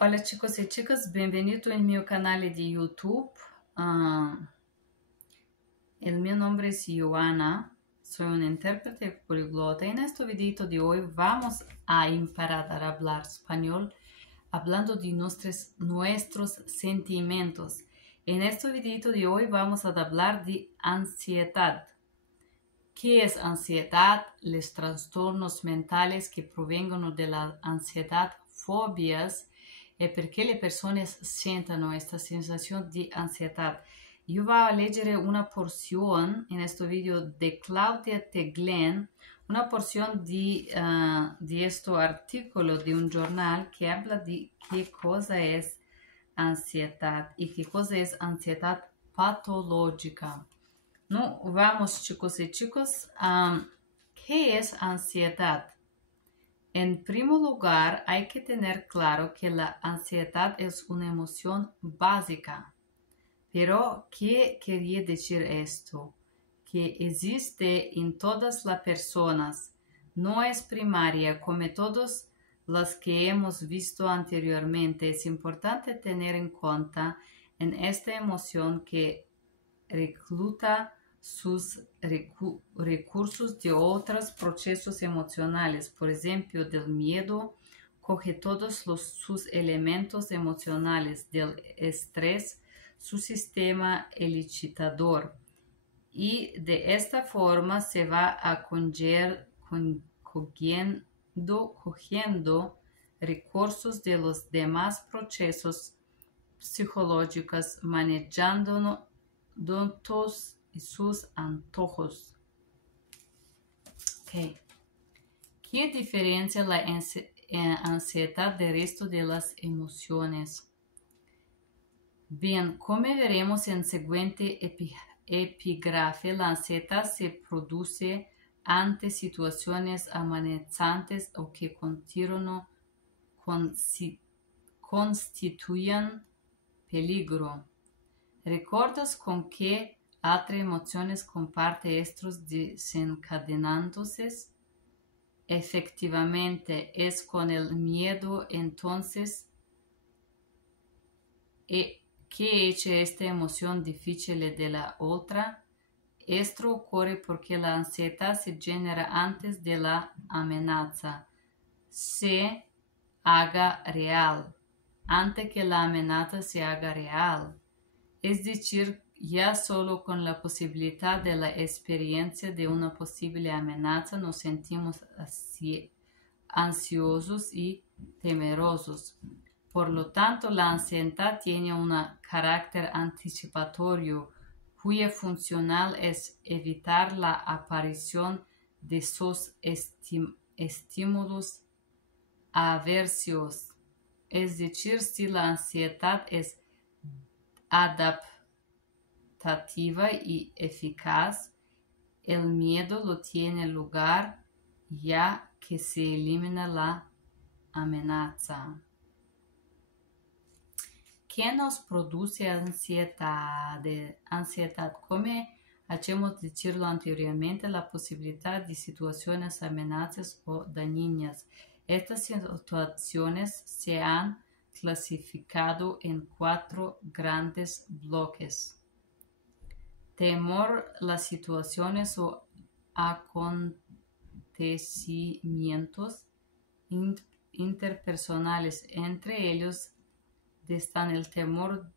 Hola chicos y chicas, bienvenido en mi canal de YouTube. El mi nombre es Joana, soy una intérprete poliglota. En este video de hoy vamos a empezar a hablar español hablando de nuestros sentimientos. En este video de hoy vamos a hablar de ansiedad. ¿Qué es ansiedad? Los trastornos mentales que provengono de la ansiedad, fobias, e perché le persone sentono questa sensazione di ansietà. Io voy a leggere una porción en este video de Claudia Teglen, una porción de este artículo de un jornal que habla de qué cosa es ansiedad y qué cosa es ansiedad patológica. No, vamos chicos y chicos, ¿qué es ansiedad? En primer lugar, hay que tener claro que la ansiedad es una emoción básica. Pero, ¿qué quería decir esto? Que existe en todas las personas. No es primaria como todas las que hemos visto anteriormente. Es importante tener en cuenta en esta emoción que recluta sus recursos de otros procesos emocionales. Por ejemplo, del miedo, coge todos sus elementos emocionales, del estrés, su sistema excitador. Y de esta forma se va a cogiendo recursos de los demás procesos psicológicos, manejando y sus antojos. Okay. ¿Qué diferencia la ansiedad del resto de las emociones? Bien, como veremos en el siguiente epígrafe, la ansiedad se produce ante situaciones amenazantes o que constituyen peligro. ¿Recuerdas con qué otras emociones comparte estos desencadenantes? Efectivamente, es con el miedo. Entonces, ¿qué hace esta emoción difícil de la otra? Esto ocurre porque la ansiedad se genera antes de la amenaza se haga real, antes que la amenaza se haga real. Es decir, ya solo con la posibilidad de la experiencia de una posible amenaza nos sentimos ansiosos y temerosos. Por lo tanto, la ansiedad tiene un carácter anticipatorio, cuya función es evitar la aparición de esos estímulos aversivos. Es decir, si la ansiedad es adaptativa y eficaz, el miedo lo tiene lugar ya que se elimina la amenaza. ¿Qué nos produce ansiedad? Como hemos dicho anteriormente, la posibilidad de situaciones amenazas o dañinas. Estas situaciones se han clasificado en 4 grandes bloques. Temor, las situaciones o acontecimientos interpersonales. Entre ellos están el temor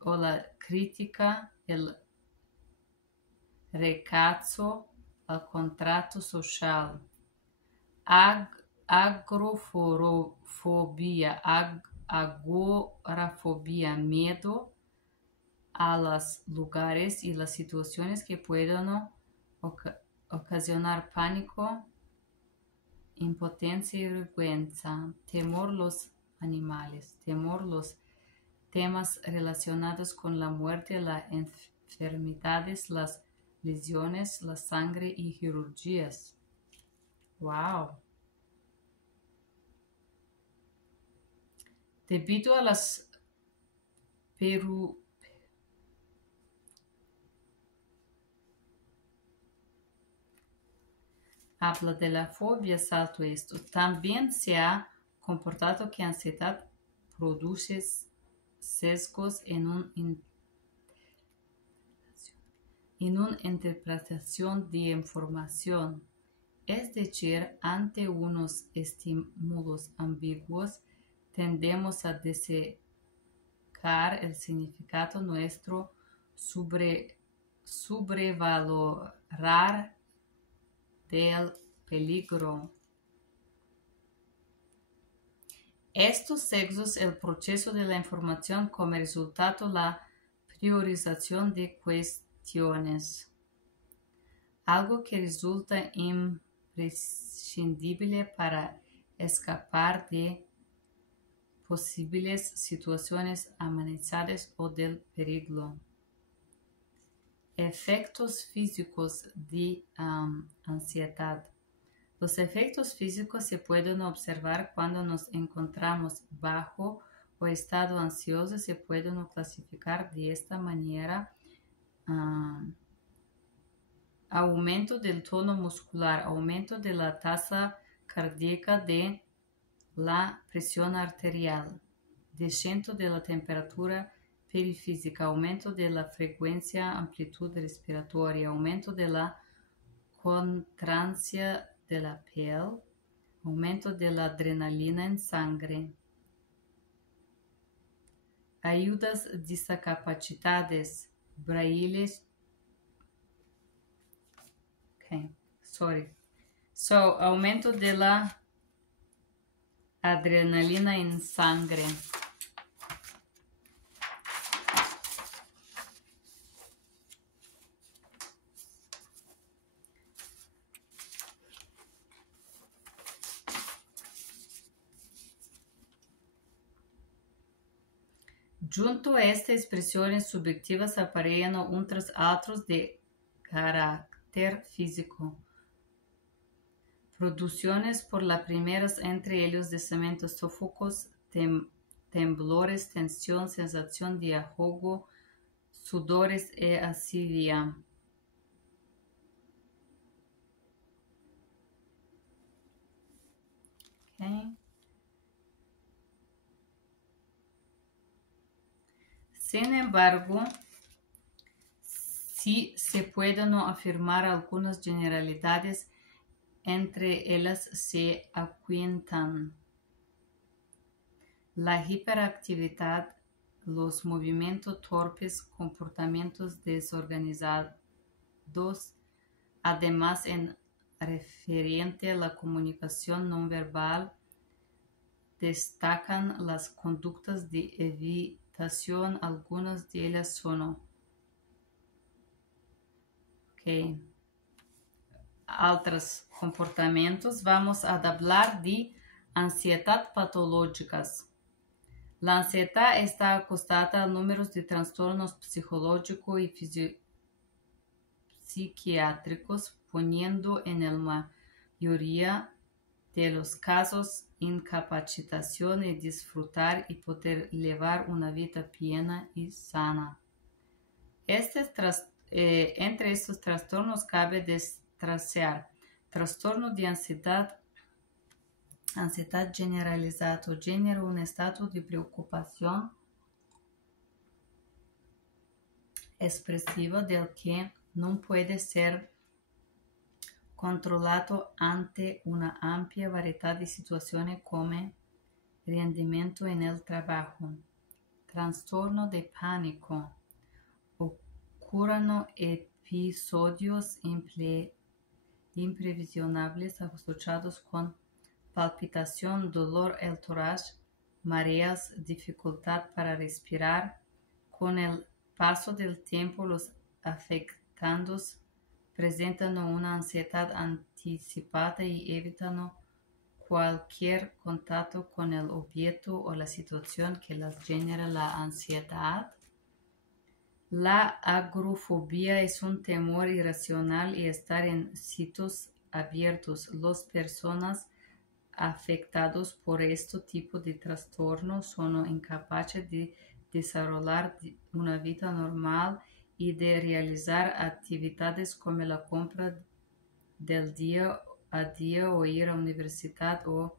o la crítica, el rechazo al contrato social, agorafobia, miedo a los lugares y las situaciones que pueden ocasionar pánico, impotencia y vergüenza. Temor los animales, temor los temas relacionados con la muerte, las enfermedades, las lesiones, la sangre y cirugías. Wow. Debido a las habla de la fobia, salto esto. También se ha comportado que ansiedad produce sesgos en una interpretación de información. Es decir, ante unos estímulos ambiguos, tendemos a desecar el significado nuestro, sobrevalorar del peligro. Estos sesgos el proceso de la información como resultado la priorización de cuestiones, algo que resulta imprescindible para escapar de posibles situaciones amenazadas o del peligro. Efectos físicos de ansiedad. Los efectos físicos se pueden observar cuando nos encontramos bajo o estado ansioso. Se pueden clasificar de esta manera: aumento del tono muscular, aumento de la tasa cardíaca, de la presión arterial, descenso de la temperatura perifísica, aumento de la frecuencia, amplitud respiratoria, aumento de la contracción de la piel, aumento de la adrenalina en sangre. Ayudas discapacitadas, braille. Aumento de la adrenalina en sangre. Junto a estas expresiones subjetivas aparecen otros atos de carácter físico, producidas por las primeras, entre ellos deseamientos, sofocos, temblores, tensión, sensación de ahogo, sudores y asfixia. Sin embargo, sí se pueden afirmar algunas generalidades. Entre ellas se encuentran la hiperactividad, los movimientos torpes, comportamientos desorganizados. Además, en referente a la comunicación no verbal, destacan las conductas de evitación. Algunas de ellas son otros comportamientos. Vamos a hablar de ansiedad patológicas. La ansiedad está acostada a números de trastornos psicológicos y psiquiátricos, poniendo en la mayoría de los casos incapacitación de disfrutar y poder llevar una vida plena y sana. Entre estos trastornos cabe destacar trastorno de ansiedad generalizado, genera un estado de preocupación expresiva del que no puede ser controlado ante una amplia variedad de situaciones como rendimiento en el trabajo. Trastorno de pánico. Ocurren episodios imprevisibles asociados con palpitación, dolor al tórax, mareas, dificultad para respirar. Con el paso del tiempo, los afectados presentan una ansiedad anticipada y evitan cualquier contacto con el objeto o la situación que les genera la ansiedad. La agorafobia es un temor irracional y estar en sitios abiertos. Las personas afectadas por este tipo de trastorno son incapaces de desarrollar una vida normal y de realizar actividades como la compra del día a día o ir a la universidad o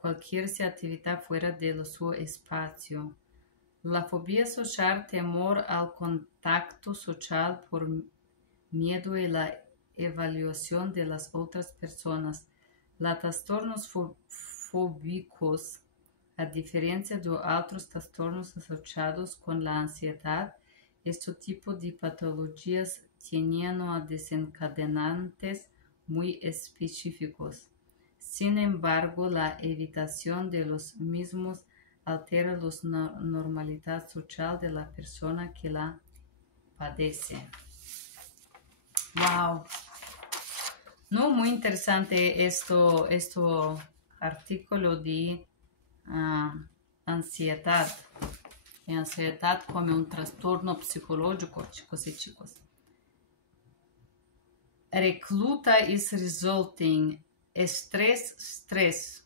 cualquier actividad fuera de su espacio. La fobia social, temor al contacto social por miedo a la evaluación de las otras personas. Los trastornos fóbicos, a diferencia de otros trastornos asociados con la ansiedad, este tipo de patologías tienen desencadenantes muy específicos. Sin embargo, la evitación de los mismos altera la normalidad social de la persona que la padece. Wow. No, muy interesante esto artículo de ansiedad. Ansiedad como un trastorno psicológico, chicos y chicos. Recluta is resulting stress.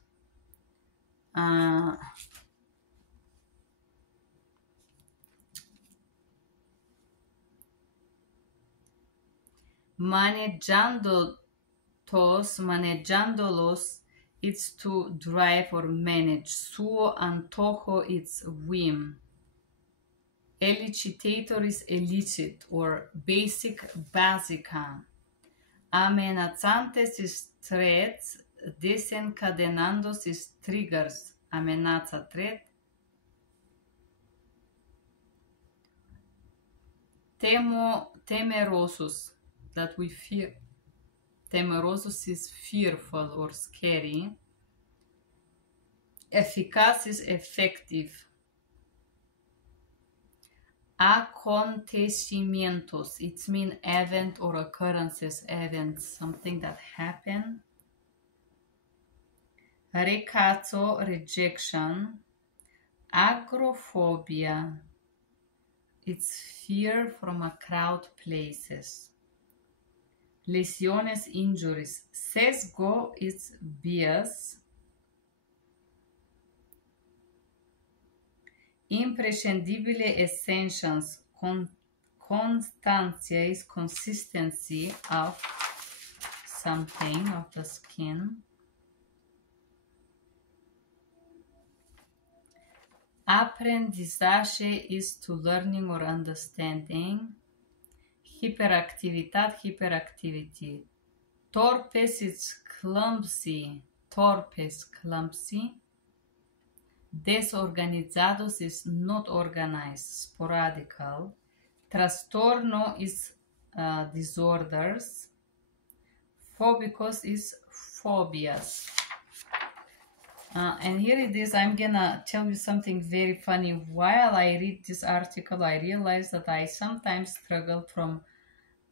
Manejándolos, it's to drive or manage. Su antojo, it's whim. Elicitator is illicit or basica. Amenazantes is threats. Desencadenandos is triggers. Amenaza, threat. Temerosos, that we fear. Temerosos is fearful or scary. Eficaz is effective. Acontecimientos, it means event or occurrences, events, something that happen. Rechazo, rejection. Agoraphobia, it's fear from a crowd places. Lesiones, injuries. Sesgo, it's bias. Imprescindibile, essentials. Constancia is consistency of something, of the skin. Aprendizaje is to learning or understanding. Hyperactivity. Torpes is clumsy. Desorganizados is not organized, sporadical. Trastorno is disorders. Phobicos is phobias. And here it is. I'm gonna tell you something very funny. While I read this article, I realized that I sometimes struggle from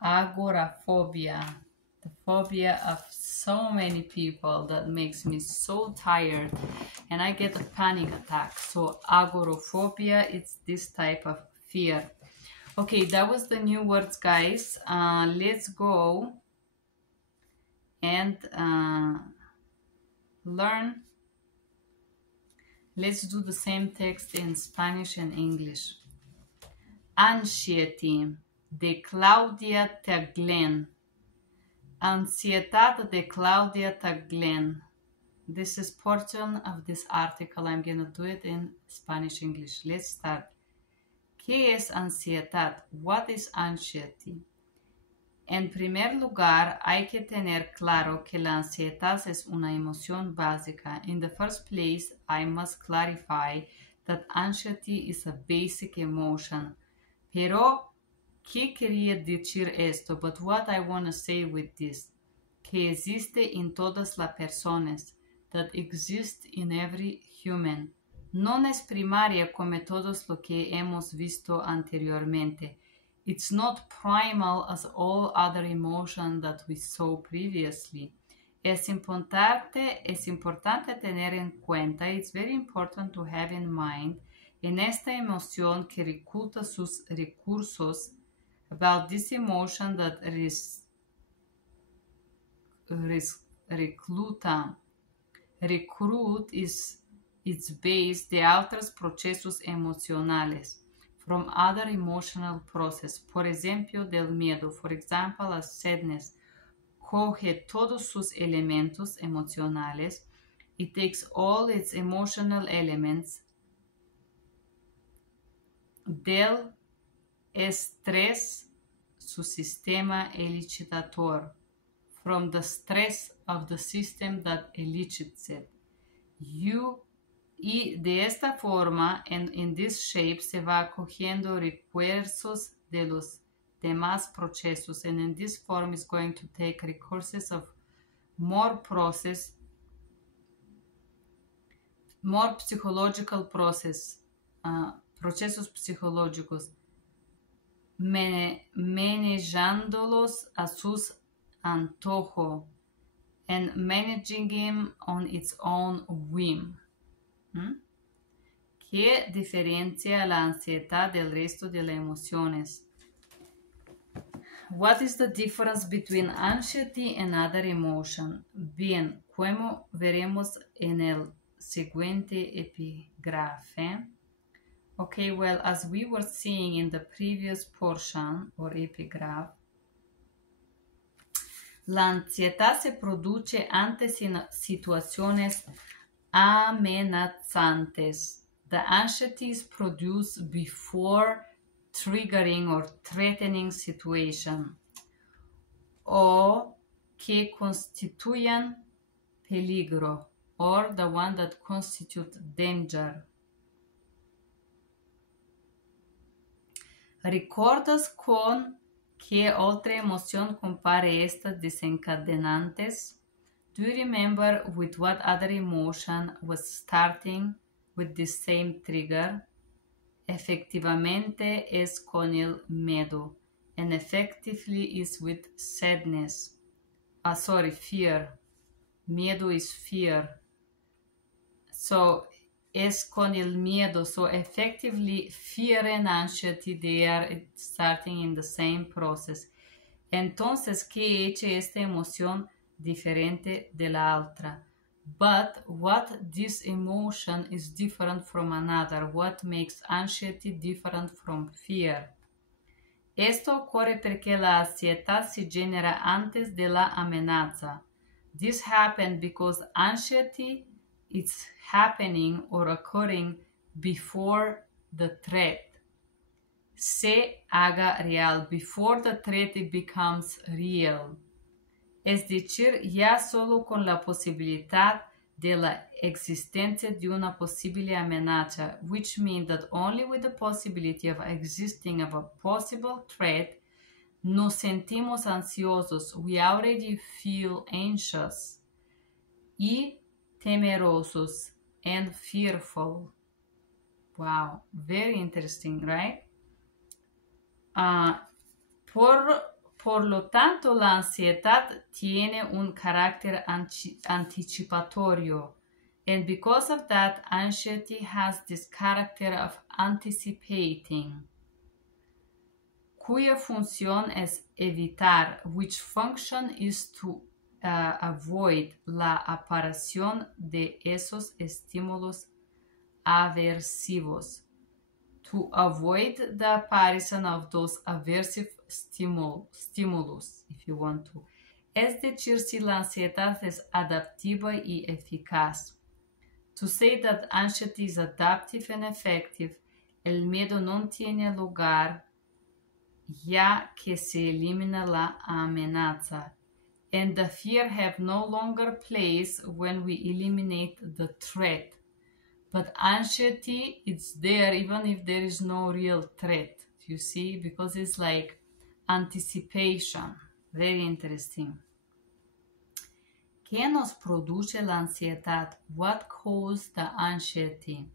agoraphobia, the phobia of so many people that makes me so tired and I get a panic attack. So agoraphobia, it's this type of fear. Okay, that was the new words, guys. Let's go and learn. Let's do the same text in Spanish and English. Anxiety, de Claudia Taglen. Ansiedad, de Claudia Taglen. This is portion of this article. I'm going to do it in Spanish English. Let's start. ¿Qué es ansiedad? What is anxiety? En primer lugar, hay que tener claro que la ansiedad es una emoción básica. In the first place, I must clarify that anxiety is a basic emotion. Pero, ¿qué quería decir esto? But what I want to say with this, que existe en todas las personas, that exist in every human. No es primaria como todos lo que hemos visto anteriormente. It's not primal as all other emotions that we saw previously. Es importante tener en cuenta, it's very important to have in mind, en esta emoción que recluta sus recursos, about this emotion that recruit is its base de otros procesos emocionales. From other emotional process, por ejemplo, del miedo, for example, a sadness, coge todos sus elementos emocionales, It takes all its emotional elements del estrés, su sistema elicitator, from the stress of the system that elicits it. Y de esta forma, in this shape, se va cogiendo recursos de los demás procesos, and in this form is going to take recursos of more psychological process, procesos psicológicos, manejándolos a sus antojo, and managing him on its own whim. ¿Qué diferencia la ansiedad del resto de las emociones? What is the difference between anxiety and other emotion? Bien, como veremos en el siguiente epígrafe. Okay, well, as we were seeing in the previous portion or epigraph, la ansiedad se produce ante situaciones amenazantes. The anxiety is produced before triggering or threatening situation, o que constituyan peligro, or the one that constitute danger. ¿Recuerdas con qué otra emoción compare estas desencadenantes? Do you remember with what other emotion was starting with the same trigger? Efectivamente es con el miedo, and effectively is with sadness. Fear. Miedo is fear. So, es con el miedo. So, effectively, fear and anxiety, they are starting in the same process. Entonces, ¿qué hace esta emoción diferente de la otra? But what this emotion is different from another? What makes anxiety different from fear? Esto ocurre porque la ansiedad se genera antes de la amenaza. This happened because anxiety is happening or occurring before the threat se haga real, before the threat becomes real. Es decir, ya solo con la posibilidad de la existencia de una posible amenaza, which means that only with the possibility of existing of a possible threat, nos sentimos ansiosos. We already feel anxious y temerosos and fearful. Wow, very interesting, right? Por lo tanto, la ansiedad tiene un carácter anticipatorio. And because of that, anxiety has this character of anticipating, cuya función es evitar, which function is to avoid la aparición de esos estímulos aversivos. To avoid the apparition of those aversive stimulus, if you want to. Es decir, si la ansiedad es adaptiva y eficaz. To say that anxiety is adaptive and effective, el miedo no tiene lugar ya que se elimina la amenaza. And the fear have no longer place when we eliminate the threat. But anxiety, it's there even if there is no real threat, you see, because it's like anticipation. Very interesting. ¿Qué nos produce la ansiedad? What causes the anxiety?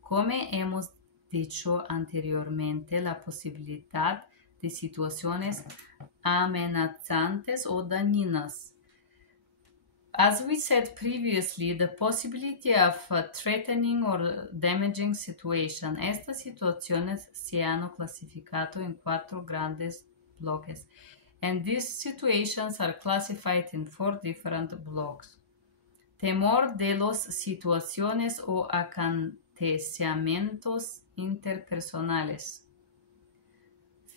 Como hemos dicho anteriormente, la posibilidad de situaciones amenazantes o dañinas. As we said previously, the possibility of a threatening or damaging situation. Estas situaciones se han clasificado en 4 grandes bloques. And these situations are classified in 4 different blocks. Temor de las situaciones o acontecimientos interpersonales.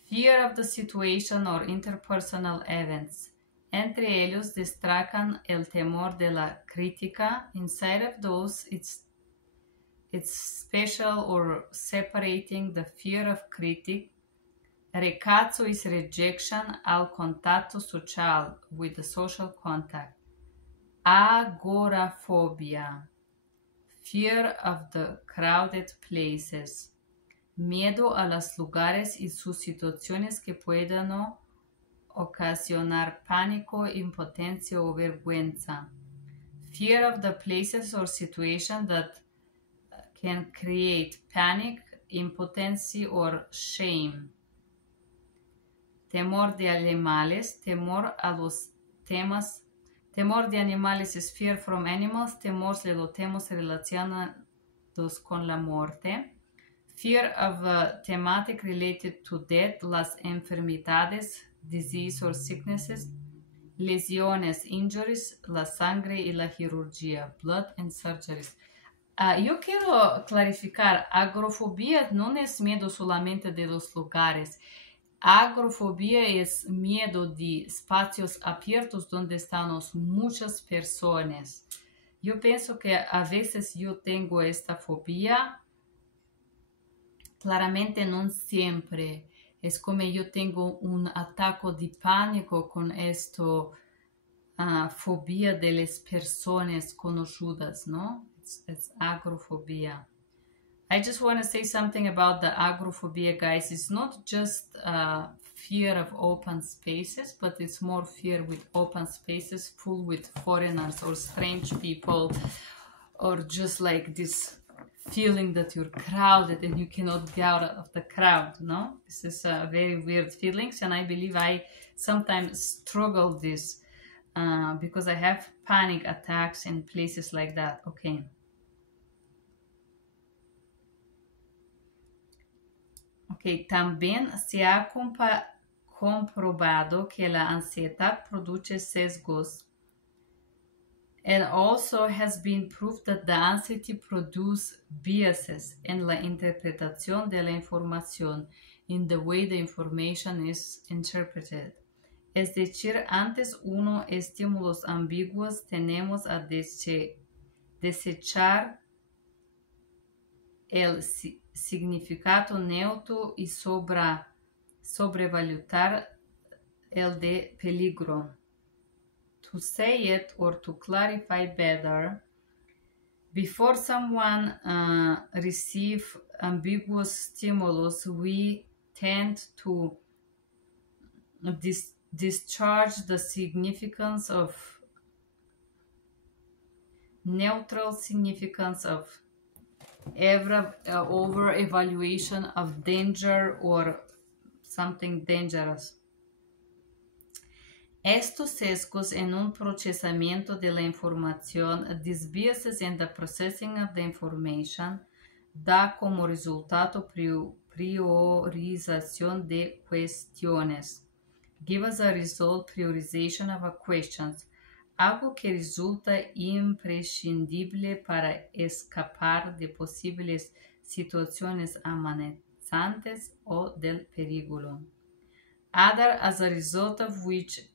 Fear of the situation or interpersonal events. Entre ellos destacan el temor de la crítica. Inside of those, it's special or separating the fear of critic. Rechazo is rejection al contacto social, with the social contact. Agorafobia, fear of the crowded places. Miedo a los lugares y sus situaciones que puedan ocasionar pánico, impotencia o vergüenza. Fear of the places or situations that can create panic, impotency, or shame. Temor de animales, temor a los temas. Temor de animales es fear from animals, temor de los temas relacionados con la muerte. Fear of a thematic related to death, las enfermedades, disease or sicknesses, lesiones, injuries, la sangre y la cirugía, blood and surgeries. Yo quiero clarificar, agrofobia no es miedo solamente de los lugares. Agrofobia es miedo de espacios abiertos donde estamos muchas personas. Yo pienso que a veces yo tengo esta fobia. Claramente no siempre. Es como yo tengo un ataque de pánico con esto, fobia de las personas conocidas, ¿no? It's agrofobia. I just want to say something about the agoraphobia, guys. It's not just fear of open spaces, but it's more fear with open spaces full with foreigners or strange people, or just like this feeling that you're crowded and you cannot get out of the crowd, no? This is very weird feelings, and I believe I sometimes struggle this because I have panic attacks in places like that. Okay. Okay, también se ha comprobado que la ansiedad produce sesgos. And also has been proved that the anxiety produces biases en la interpretación de la información, in the way the information is interpreted. Es decir, antes unos estímulos ambiguos tenemos a desechar el significado neutro y sobrevalorar el de peligro. To say it or to clarify better, before someone receives ambiguous stimulus, we tend to discharge the significance of neutral significance of over evaluation of danger or something dangerous. Estos sesgos en un procesamiento de la información, these biases in the processing of the information, da como resultado priorización de cuestiones. Give as a result priorization of questions, algo que resulta imprescindible para escapar de posibles situaciones amenazantes o del peligro. Other as a result of which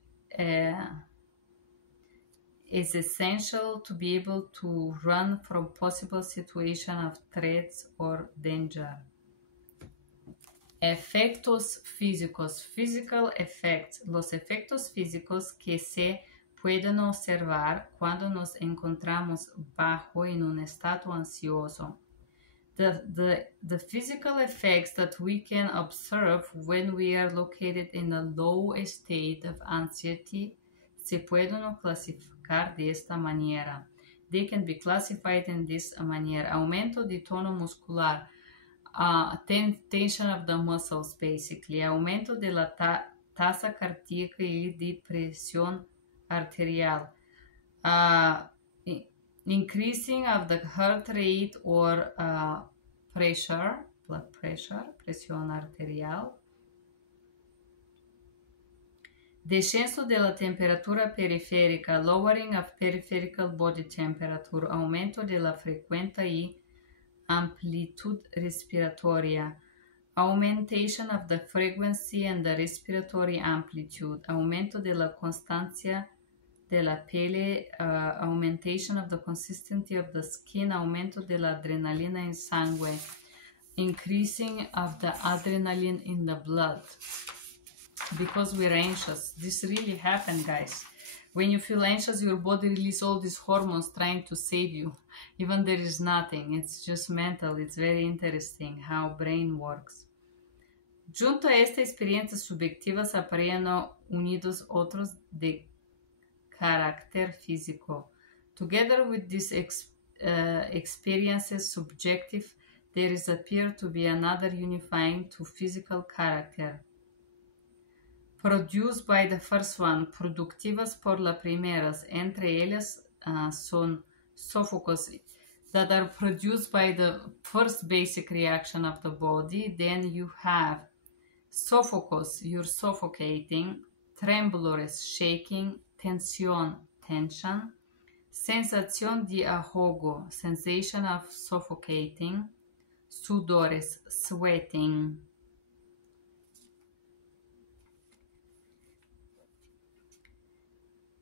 is essential to be able to run from possible situation of threats or danger. Efectos físicos, physical effects, los efectos físicos que se pueden observar cuando nos encontramos bajo en un estado ansioso. The physical effects that we can observe when we are located in a low state of anxiety se pueden clasificar de esta manera. They can be classified in this manera. Aumento de tono muscular, tension of the muscles basically. Aumento de la tasa cardíaca y de presión arterial. Increasing of the heart rate or pressure, blood pressure, presión arterial. Descenso de la temperatura periférica, lowering of peripheral body temperature, aumento de la frecuencia y amplitud respiratoria. Aumentation of the frequency and the respiratory amplitude, aumento de la constancia de la piel, augmentation of the consistency of the skin, aumento de la adrenalina en sangre, increasing of the adrenaline in the blood, because we're anxious. This really happened, guys. When you feel anxious, your body releases all these hormones trying to save you. Even there is nothing. It's just mental. It's very interesting how brain works. Junto a esta experiencia subjetiva se aparecen unidos otros de carácter físico. Together with these experiences subjective, there is appear to be another unifying to physical character. Produced by the first one, productivas por las primeras. Entre ellas son sofocos that are produced by the first basic reaction of the body. Then you have sofocos, you're suffocating, tremblores, shaking, tensión, tension, sensación de ahogo, sensation of suffocating, sudores, sweating.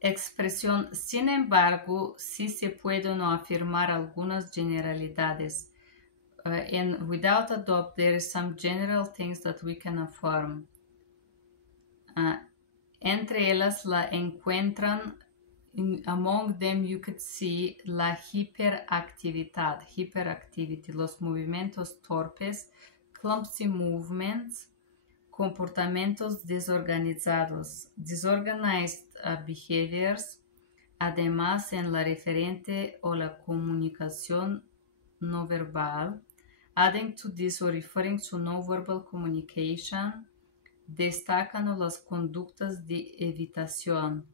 Expresión, sin embargo, sí se pueden afirmar algunas generalidades. And without a doubt, there is some general things that we can affirm. Entre ellas la encuentran, among them you could see la hiperactividad, hyperactivity, los movimientos torpes, clumsy movements, comportamientos desorganizados, disorganized behaviors, además en la referente o la comunicación no verbal, adding to this or referring to no verbal communication, destacan las conductas de evitación,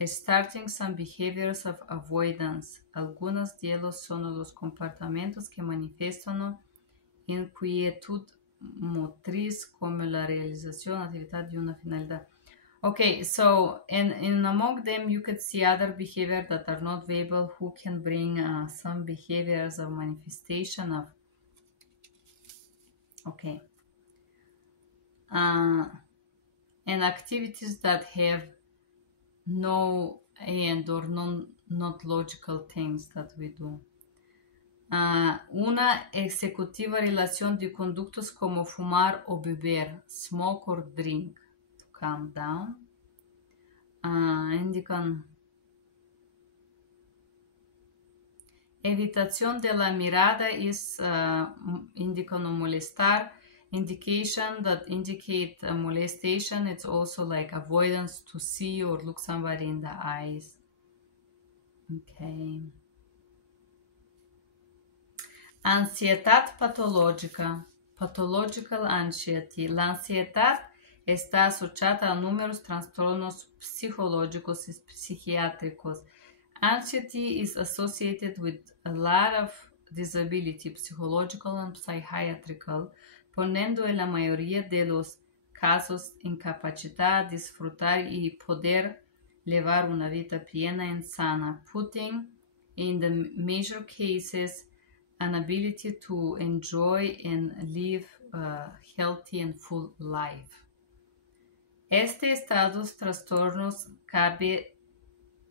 starting some behaviors of avoidance. Algunos de ellos son los comportamientos que manifiestan inquietud motriz como la realización actividad de una finalidad. Okay, so in among them you could see other behaviors that are not verbal who can bring some behaviors of manifestation of. Okay. And activities that have no end or not logical things that we do. Una ejecutiva relación de conductos como fumar o beber, smoke or drink, to calm down. Indican evitación de la mirada is indican molestar. Indication that indicate molestation, it's also like avoidance to see or look somebody in the eyes. Okay. Ansiedad patológica, pathological anxiety. La ansiedad está asociada a numerosos trastornos psicológicos y psiquiátricos. Anxiety is associated with a lot of disability, psychological and psychiatrical, poniendo en la mayoría de los casos incapacidad, disfrutar y poder llevar una vida plena y sana, putting in the major cases an ability to enjoy and live a healthy and full life. Este estados trastornos cabe,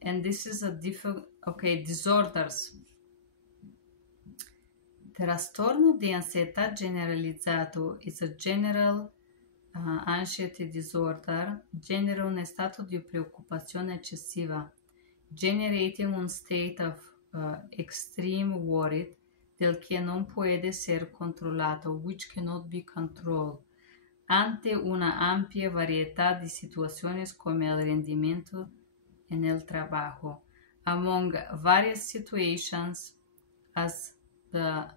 and this is a different, okay, disorders. Trastorno de ansiedad generalizado is a general anxiety disorder, genera un stato di preoccupazione eccessiva, generating un state of extreme worry del que no puede ser controlado, which cannot be controlled, ante una amplia variedad de situaciones como el rendimiento en el trabajo, among various situations as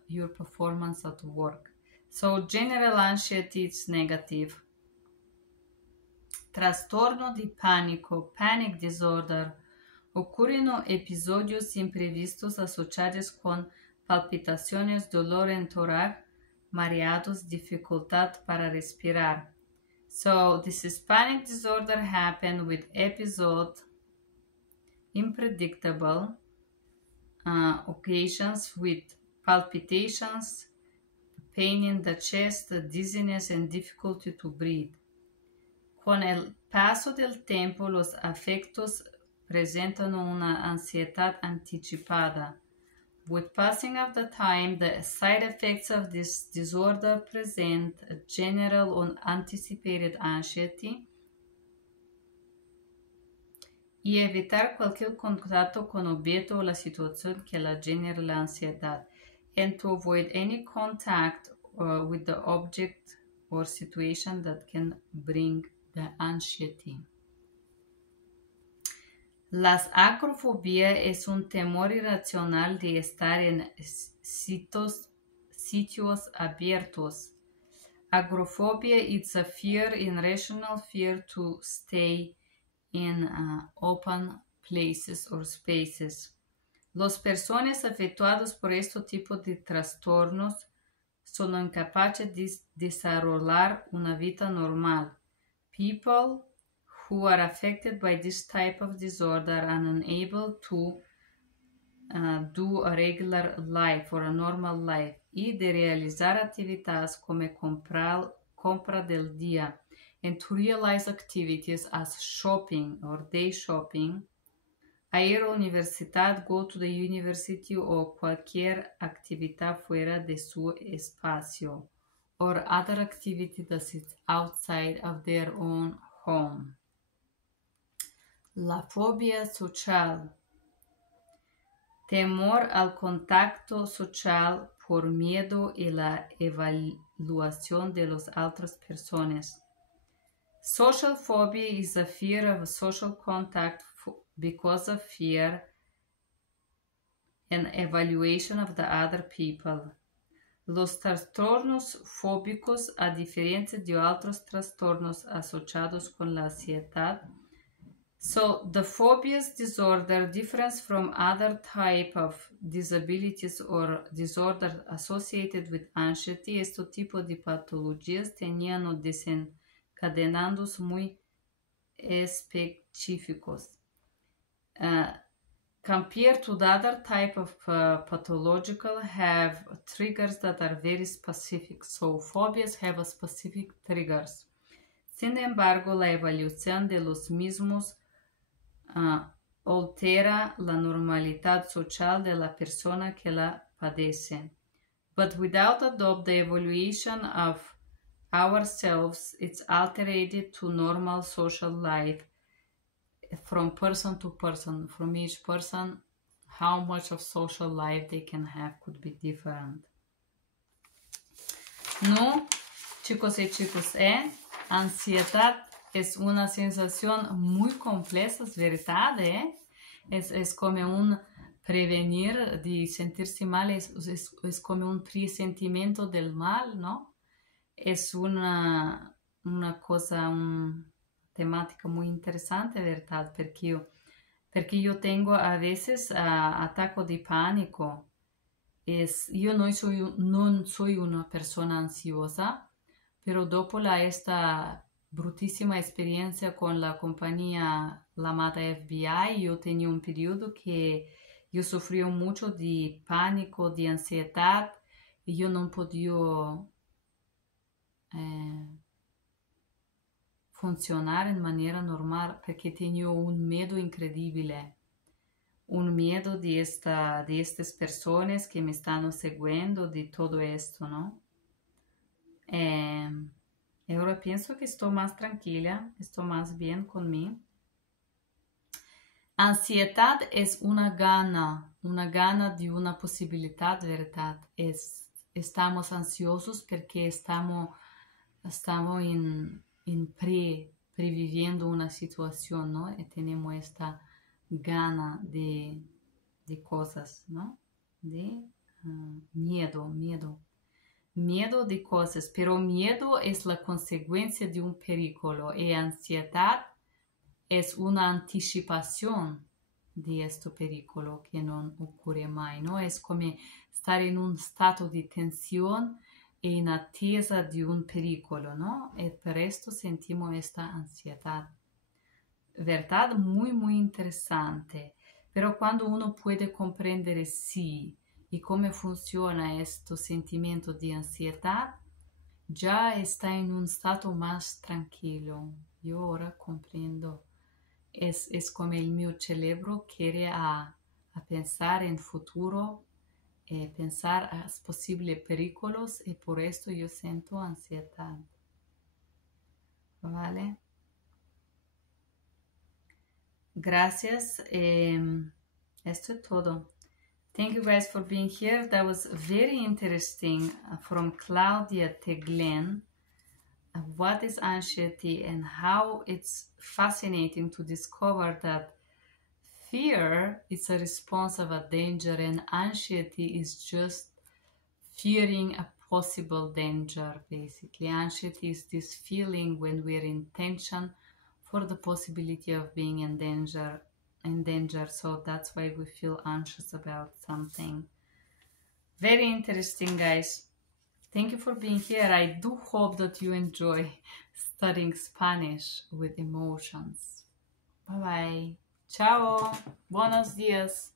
your performance at work. So general anxiety is negative. Trastorno di pánico, panic disorder, ocurren episodios imprevistos asociados con palpitaciones, dolor en tórax, mareados, dificultad para respirar. So this is panic disorder happen with episode unpredictable occasions with palpitations, pain in the chest, dizziness and difficulty to breathe. Con el paso del tiempo, los afectos presentan una ansiedad anticipada. With passing of the time, the side effects of this disorder present a general or anticipated anxiety y evitar cualquier contacto con objeto o la situación que la genera la ansiedad, and to avoid any contact with the object or situation that can bring the anxiety. Las acrofobia es un temor irracional de estar en sitios abiertos. Agoraphobia is a fear, irrational fear to stay in open places or spaces. Las personas afectadas por este tipo de trastornos son incapaces de desarrollar una vida normal. People who are affected by this type of disorder are unable to do a regular life or a normal life y de realizar actividades como compra del día, and to realize activities as shopping or day shopping, ir a la universidad, go to the university o cualquier actividad fuera de su espacio, or other activity that is outside of their own home. La fobia social. Temor al contacto social por miedo y la evaluación de las otras personas. Social phobia is a fear of social contact because of fear and evaluation of the other people. Los trastornos fóbicos, a diferencia de otros trastornos asociados con la ansiedad. So, the phobias disorder differs from other type of disabilities or disorders associated with anxiety. Este tipo de patologías tenían o desencadenados muy específicos. Compared to the other type of pathological have triggers that are very specific. So, phobias have a specific triggers. Sin embargo, la evaluación de los mismos altera la normalidad social de la persona que la padece. But without the evaluation of ourselves, it's altered to normal social life from person to person. From each person, how much of social life they can have could be different. No, chicos y chicos, ansiedad es una sensación muy compleja, es verdad, es como un prevenir de sentirse mal, es como un presentimiento del mal, ¿no? Es una cosa, una temática muy interesante, ¿verdad? Porque yo tengo a veces ataques de pánico. Yo no soy una persona ansiosa, pero dopo esta brutísima experiencia con la compañía llamada FBI, yo tenía un periodo que yo sufría mucho de pánico, de ansiedad, y yo no podía funcionar en manera normal porque tenía un miedo increíble. Un miedo de estas personas que me están siguiendo, de todo esto, ¿no? Ahora pienso que estoy más tranquila, estoy más bien conmigo. Ansiedad es una gana de una posibilidad, ¿verdad? Estamos ansiosos porque estamos previviendo una situación, ¿no? Y tenemos esta gana de cosas, ¿no? De miedo de cosas, pero miedo es la consecuencia de un peligro y ansiedad es una anticipación de este peligro que no ocurre más, ¿no? Es como estar en un estado de tensión y en attesa de un peligro, ¿no? Y por esto sentimos esta ansiedad. ¿Verdad? Muy, muy interesante. Pero cuando uno puede comprender sí, y cómo funciona este sentimiento de ansiedad, ya está en un estado más tranquilo. Yo ahora comprendo. Es como el mío cerebro quiere a pensar en futuro, pensar a posibles peligros y por esto yo siento ansiedad. ¿Vale? Gracias. Esto es todo. Thank you guys for being here. That was very interesting from Claudia Teglen. What is anxiety and how it's fascinating to discover that fear is a response of a danger and anxiety is just fearing a possible danger, basically. Anxiety is this feeling when we're in tension for the possibility of being in danger. So that's why we feel anxious about something. Very interesting, guys. Thank you for being here. I do hope that you enjoy studying Spanish with emotions. Bye bye. Ciao. Buenos días.